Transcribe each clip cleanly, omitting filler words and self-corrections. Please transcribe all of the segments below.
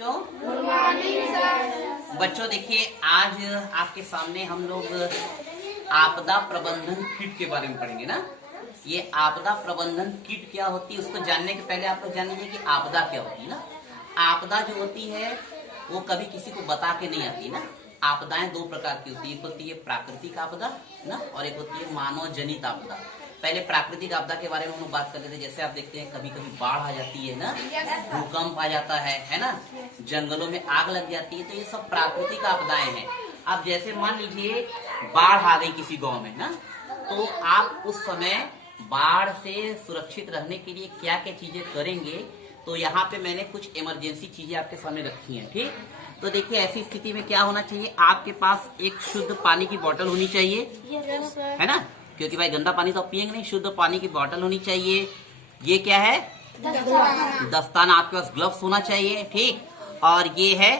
Good morning sir. बच्चों देखिए, आज आपके सामने हम लोग आपदा प्रबंधन किट के बारे में पढ़ेंगे ना। ये आपदा प्रबंधन किट क्या होती है उसको जानने के पहले आप लोग जान लीजिए कि आपदा क्या होती है ना। आपदा जो होती है वो कभी किसी को बता के नहीं आती ना। आपदाएं दो प्रकार की होती है, एक होती है प्राकृतिक आपदा ना, और एक होती है मानव जनित आपदा। पहले प्राकृतिक आपदा के बारे में हम लोग बात करते थे। जैसे आप देखते हैं कभी कभी बाढ़ आ जाती है ना, भूकंप आ जाता है ना, जंगलों में आग लग जाती है, तो ये सब प्राकृतिक आपदाएं हैं। अब जैसे मान लीजिए बाढ़ आ गई किसी गांव में ना, तो आप उस समय बाढ़ से सुरक्षित रहने के लिए क्या क्या चीजें करेंगे, तो यहाँ पे मैंने कुछ इमरजेंसी चीजें आपके सामने रखी हैं। ठीक, तो देखिए ऐसी स्थिति में क्या होना चाहिए, आपके पास एक शुद्ध पानी की बोतल होनी चाहिए, है ना, क्योंकि भाई गंदा पानी तो आप पियेंगे नहीं। शुद्ध पानी की बोतल होनी चाहिए। ये क्या है, दस्ताना। आपके पास ग्लव्स होना चाहिए। ठीक, और ये है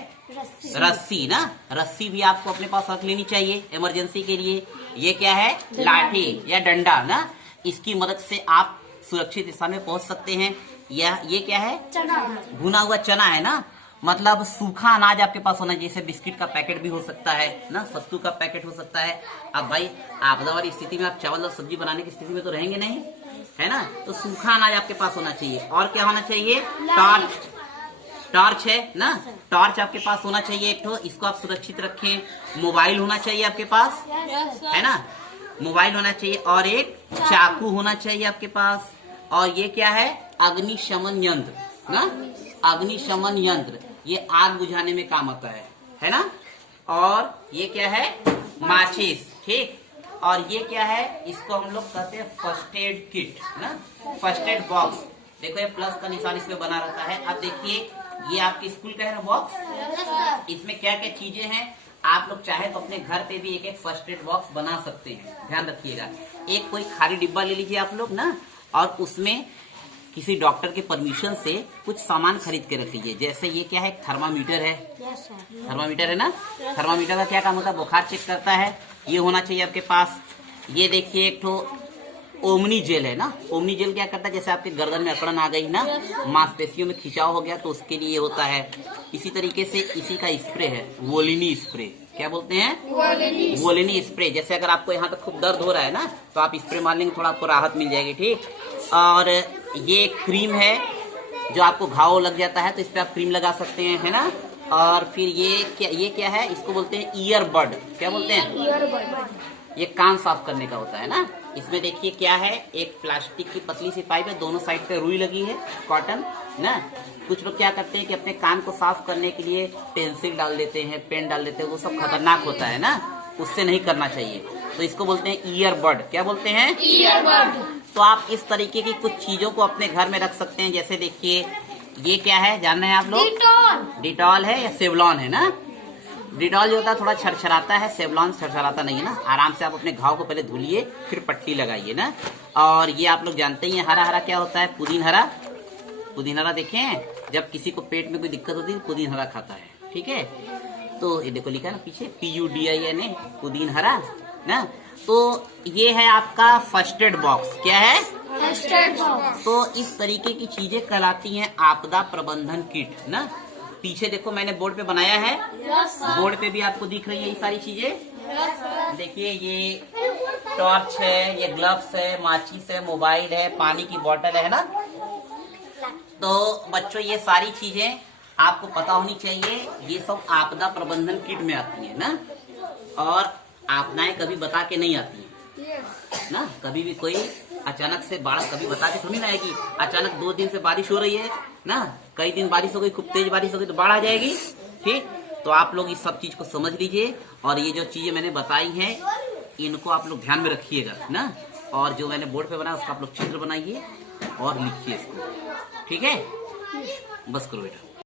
रस्सी ना, रस्सी भी आपको अपने पास रख लेनी चाहिए इमरजेंसी के लिए। ये क्या है, लाठी या डंडा ना, इसकी मदद से आप सुरक्षित दिशा में पहुंच सकते हैं। ये क्या है, चना, भुना हुआ चना है ना, मतलब सूखा अनाज आपके पास होना चाहिए। जैसे बिस्किट का पैकेट भी हो सकता है ना, सत्तू का पैकेट हो सकता है। अब भाई आपदा वाली स्थिति में आप चावल और सब्जी बनाने की स्थिति में तो रहेंगे नहीं, है ना, तो सूखा अनाज आपके पास होना चाहिए। और क्या होना चाहिए, टॉर्च, टॉर्च है ना, टॉर्च आपके पास होना चाहिए एक ठो, इसको आप सुरक्षित रखें। मोबाइल होना चाहिए आपके पास, है ना, मोबाइल होना चाहिए। और एक चाकू होना चाहिए आपके पास। और ये क्या है, अग्निशमन यंत्र ना, अग्निशमन यंत्र, ये आग बुझाने में काम आता है ना। और ये क्या है, माचिस। ठीक, और ये क्या है, इसको हम लोग कहते हैं फर्स्ट एड किट ना, फर्स्ट एड बॉक्स। देखो ये प्लस का निशान इसमें बना रहता है। अब देखिए ये आपके स्कूल का है ना बॉक्स, इसमें क्या क्या चीजें हैं, आप लोग चाहे तो अपने घर पे भी एक एक फर्स्ट एड बॉक्स बना सकते हैं। ध्यान रखिएगा, एक कोई खाली डिब्बा ले लीजिए आप लोग ना, और उसमें किसी डॉक्टर के परमिशन से कुछ सामान खरीद के रख लीजिए। जैसे ये क्या है, थर्मामीटर है, थर्मामीटर है ना, थर्मामीटर का क्या काम होता है, बुखार चेक करता है, ये होना चाहिए आपके पास। ये देखिए एक तो ओमनी जेल है ना, ओमनी जेल क्या करता है, जैसे आपके गर्दन में अकड़न आ गई ना, मांसपेशियों में खिंचाव हो गया, तो उसके लिए होता है। इसी तरीके से इसी का स्प्रे है, वोलिनी स्प्रे। क्या बोलते हैं, वोलिनी स्प्रे। जैसे अगर आपको यहाँ तक खूब दर्द हो रहा है ना, तो आप स्प्रे मार लेंगे, थोड़ा आपको राहत मिल जाएगी। ठीक, और ये क्रीम है, जो आपको घाव लग जाता है तो इस पे आप क्रीम लगा सकते हैं, है ना। और फिर ये क्या है, इसको बोलते हैं ईयरबड। क्या बोलते हैं, ईयरबड। ये कान साफ करने का होता है ना। इसमें देखिए क्या है, एक प्लास्टिक की पतली सी पाइप है, दोनों साइड पे रुई लगी है, कॉटन ना। कुछ लोग क्या करते हैं कि अपने कान को साफ करने के लिए पेंसिल डाल देते हैं, पेन डाल देते हैं, वो सब खतरनाक होता है ना, उससे नहीं करना चाहिए। तो इसको बोलते हैं ईयरबड। क्या बोलते हैं, ईयरबड। तो आप इस तरीके की कुछ चीजों को अपने घर में रख सकते हैं। जैसे देखिए ये क्या है, जान रहे हैं आप लोग, डिटॉल है या सेवलॉन है ना। डिटॉल जो होता है थोड़ा छरछराता है, सेवलॉन छरछराता नहीं है ना। आराम से आप अपने घाव को पहले धुलिए, फिर पट्टी लगाइए ना। और ये आप लोग जानते ही हैं, हरा हरा क्या होता है, पुदीन हरा। पुदीन हरा देखें, जब किसी को पेट में कोई दिक्कत होती है पुदीन हरा खाता है। ठीक है, तो ये देखो लिखा है ना पीछे, PUDIN, पुदीन हरा ना। तो ये है आपका फर्स्ट एड बॉक्स। क्या है, फर्स्ट एड बॉक्स। तो इस तरीके की चीजें कहलाती हैं आपदा प्रबंधन किट ना। पीछे देखो मैंने बोर्ड पे बनाया है, बोर्ड पे भी आपको दिख रही है ये सारी चीजें। देखिए ये टॉर्च है, ये ग्लव्स है, माचिस है, मोबाइल है, पानी की बोतल है ना। तो बच्चों ये सारी चीजें आपको पता होनी चाहिए, ये सब आपदा प्रबंधन किट में आती है ना। और आपदाएं कभी बता के नहीं आती है ना, कभी भी कोई अचानक से बाढ़ कभी बता के थोड़ी ना आएगी। अचानक 2 दिन से बारिश हो रही है ना, कई दिन बारिश हो गई, खूब तेज बारिश हो गई, तो बाढ़ आ जाएगी। ठीक, तो आप लोग इस सब चीज को समझ लीजिए, और ये जो चीजें मैंने बताई हैं इनको आप लोग ध्यान में रखिएगा ना। और जो मैंने बोर्ड पे बनाया उसका आप लोग चित्र बनाइए और लिखिए इसको। ठीक है, बस करो बेटा।